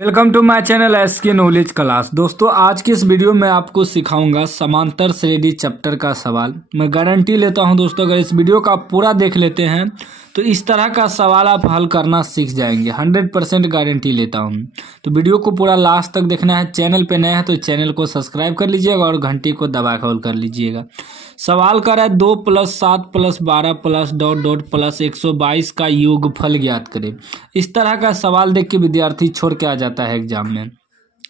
Welcome to my channel SK knowledge class. दोस्तों आज की इस वीडियो में आपको सिखाऊंगा समांतर श्रेणी चैप्टर का सवाल। मैं गारंटी लेता हूं दोस्तों, अगर इस वीडियो का आप पूरा देख लेते हैं तो इस तरह का सवाल आप हल करना सीख जाएंगे। 100% गारंटी लेता हूं। तो वीडियो को पूरा लास्ट तक देखना है। चैनल पे नए हैं तो चैनल को सब्सक्राइब कर लीजिएगा और घंटी को दबा कर कर लीजिएगा। सवाल कर रहा है 2 + 7 + 12 + ... + 122 का योगफल ज्ञात करें। इस तरह का सवाल देख के विद्यार्थी छोड़ के आ जाता है एग्जाम में।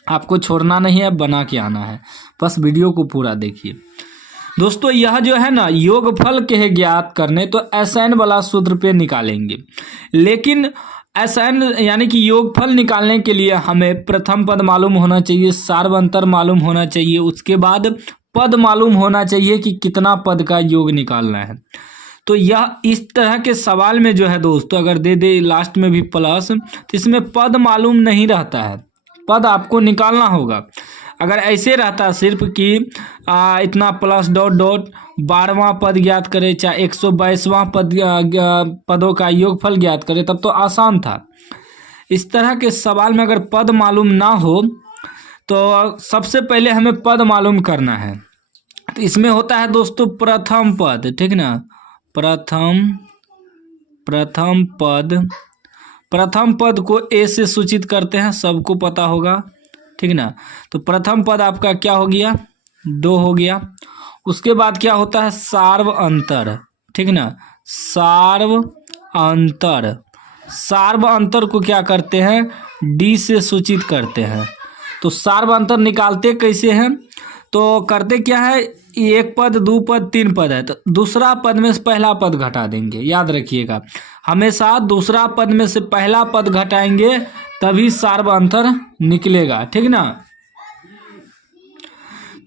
आपको छोड़ना नहीं है, बना के आना है। बस वीडियो को पूरा देखिए। दोस्तों यह जो है ना योगफल के ज्ञात करने, तो एसएन वाला सूत्र पे निकालेंगे। लेकिन एसएन यानी कि योगफल निकालने के लिए हमें प्रथम पद मालूम होना चाहिए, सार्व अंतर मालूम होना चाहिए, उसके बाद पद मालूम होना चाहिए कि कितना पद का योग निकालना है। तो यह इस तरह के सवाल में जो है दोस्तों, अगर दे दे लास्ट में भी प्लस, तो इसमें पद मालूम नहीं रहता है। पद आपको निकालना होगा। अगर ऐसे रहता सिर्फ कि इतना प्लस ... 12वां पद ज्ञात करे, चाहे 122वां पदों का योगफल ज्ञात करे, तब तो आसान था। इस तरह के सवाल में अगर पद मालूम ना हो तो सबसे पहले हमें पद मालूम करना है। तो इसमें होता है दोस्तों प्रथम पद, ठीक ना। प्रथम पद को ए से सूचित करते हैं, सबको पता होगा, ठीक ना। तो प्रथम पद आपका क्या हो गया? 2 हो गया। उसके बाद क्या होता है? सार्व अंतर, ठीक ना। सार्व अंतर को क्या करते हैं? डी से सूचित करते हैं। तो सार्व अंतर निकालते कैसे हैं? तो करते क्या है, 1 पद 2 पद 3 पद है तो दूसरा पद में से पहला पद घटा देंगे। याद रखिएगा, हमेशा दूसरा पद में से पहला पद घटाएंगे तभी सार्व अंतर निकलेगा, ठीक ना।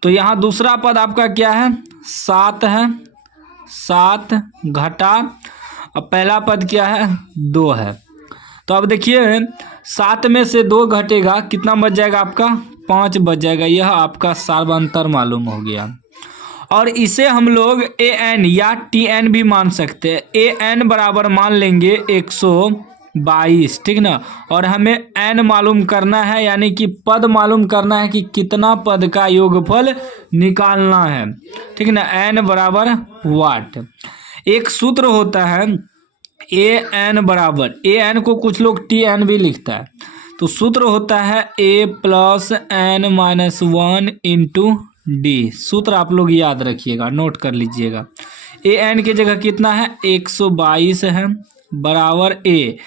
तो यहाँ दूसरा पद आपका क्या है? 7 है। 7 घटा, अब पहला पद क्या है? 2 है। तो अब देखिए 7 में से 2 घटेगा, कितना बच जाएगा आपका? 5 बच जाएगा। यह आपका सार्व अंतर मालूम हो गया। और इसे हम लोग an या tn भी मान सकते हैं। an बराबर मान लेंगे 122, ठीक ना। और हमें n मालूम करना है, यानी कि पद मालूम करना है कि कितना पद का योगफल निकालना है, ठीक ना। n बराबर वाट। एक सूत्र होता है an बराबर, an को कुछ लोग tn भी लिखता है। तो सूत्र होता है a + n - 1 × d। सूत्र आप लोग याद रखिएगा, नोट कर लीजिएगा। an की जगह कितना है? 122 है, बराबर a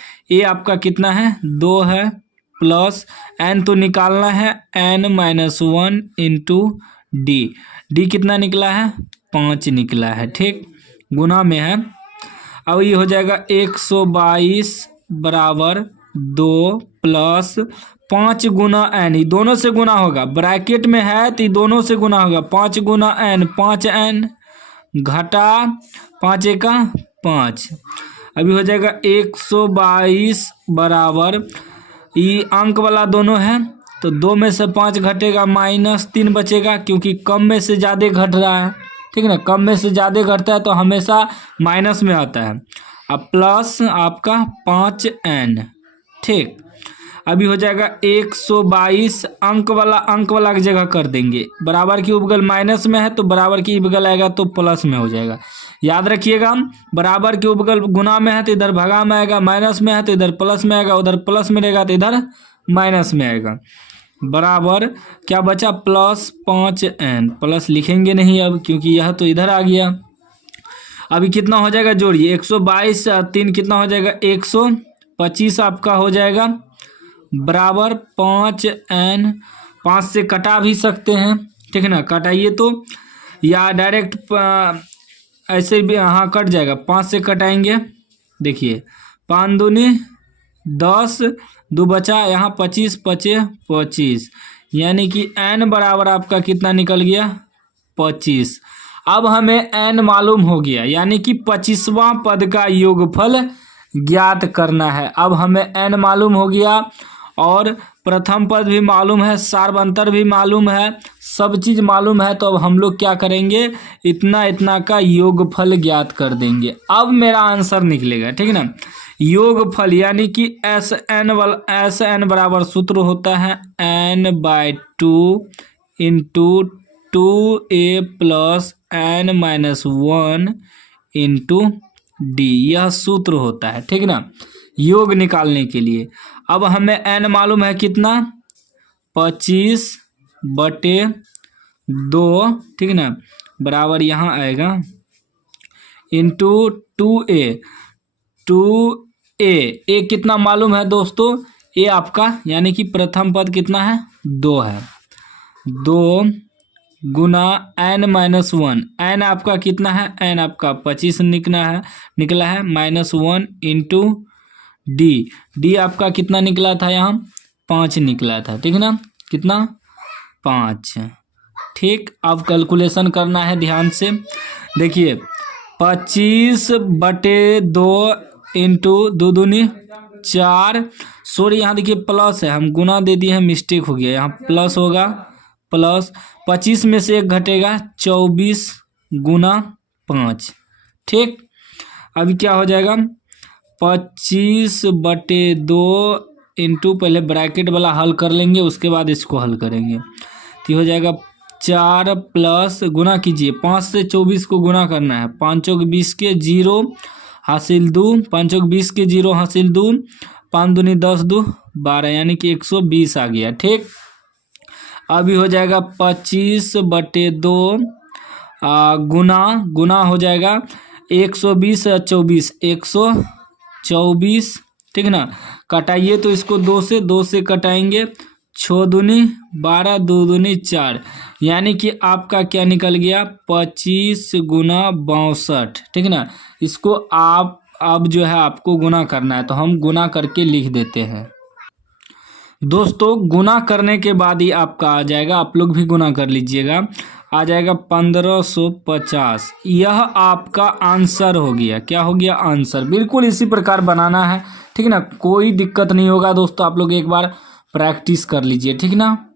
आपका कितना है? 2 है, प्लस n तो निकालना है, n - 1 × d। d कितना निकला है? 5 निकला है, ठीक। गुना में है। अब ये हो जाएगा 122 बराबर 2 प्लस 5 गुना n, दोनों से गुना होगा। ब्रैकेट में है तो दोनों से गुना होगा। 5 गुना n, 5n घटा 5 × 5। अभी हो जाएगा 122 बराबर, ये अंक वाला दोनों है तो 2 में से 5 घटेगा, -3 बचेगा, क्योंकि कम में से ज़्यादा घट रहा है, ठीक ना। कम में से ज़्यादा घटता है तो हमेशा माइनस में आता है। अब प्लस आपका 5n, ठीक। अभी हो जाएगा 122 अंक वाला की जगह कर देंगे। बराबर की उपगल माइनस में है तो बराबर की उपगल आएगा तो प्लस में हो जाएगा। याद रखिएगा, बराबर की उपगल गुना में है तो इधर भगा में आएगा, माइनस में है तो इधर प्लस में आएगा, उधर प्लस में रहेगा तो इधर माइनस में आएगा। बराबर क्या बचा? Plus 5n। प्लस लिखेंगे नहीं अब, क्योंकि यह तो इधर आ गया। अभी कितना हो जाएगा? जोड़िए 122 3 कितना हो जाएगा? 125 आपका हो जाएगा, बराबर 5n। 5 से कटा भी सकते हैं, ठीक है ना। कटाइए तो, या डायरेक्ट ऐसे भी हाँ कट जाएगा। 5 से कटाएंगे, देखिए 5 दूनी 10, 2 बचा, यहाँ 25 बचे 25, यानी कि n बराबर आपका कितना निकल गया? 25। अब हमें n मालूम हो गया, यानी कि 25वां पद का योगफल ज्ञात करना है। अब हमें n मालूम हो गया और प्रथम पद भी मालूम है, सार्वंतर भी मालूम है, सब चीज़ मालूम है। तो अब हम लोग क्या करेंगे, इतना इतना का योगफल ज्ञात कर देंगे। अब मेरा आंसर निकलेगा, ठीक है ना। योगफल यानी कि एस एन बराबर सूत्र होता है n/2 into 2a plus n-1 into D, यह सूत्र होता है, ठीक ना, योग निकालने के लिए। अब हमें n मालूम है कितना, 25/2, ठीक ना, बराबर यहाँ आएगा इंटू 2a ए कितना मालूम है दोस्तों, ए आपका यानी कि प्रथम पद कितना है, 2 है, 2 गुना n-1, n आपका कितना है, n आपका 25 निकला है -1 इंटू डी आपका कितना निकला था, यहाँ 5 निकला था, ठीक है ना, कितना 5, ठीक। अब कैलकुलेशन करना है ध्यान से, देखिए 25/2 इंटू 2 दूनी 4, सॉरी यहाँ देखिए प्लस है, हम गुना दे दिए हैं, मिस्टेक हो गया, यहाँ प्लस होगा, प्लस 25 में से 1 घटेगा, 24 गुना 5, ठीक। अभी क्या हो जाएगा, 25/2 इंटू, पहले ब्रैकेट वाला हल कर लेंगे, उसके बाद इसको हल करेंगे। तो हो जाएगा 4 प्लस गुना कीजिए, 5 से 24 को गुना करना है, 5 चौक 20 के 0 हासिल 2, 5 चौक 20 के 0 हासिल 2, 5 दूनी 10 2 12, यानी कि 120 आ गया, ठीक। अभी हो जाएगा 25/2 गुना हो जाएगा 120 24, 124, ठीक ना, कटाइए तो इसको 2 से कटाएंगे, 6 दूनी 12, 2 दूनी 4, यानी कि आपका क्या निकल गया, 25 गुना 62, ठीक ना। इसको आप अब जो है आपको गुना करना है, तो हम गुना करके लिख देते हैं दोस्तों। गुना करने के बाद ही आपका आ जाएगा, आप लोग भी गुना कर लीजिएगा, आ जाएगा 1550। यह आपका आंसर हो गया, क्या हो गया, आंसर। बिल्कुल इसी प्रकार बनाना है, ठीक ना, कोई दिक्कत नहीं होगा दोस्तों, आप लोग एक बार प्रैक्टिस कर लीजिए, ठीक ना।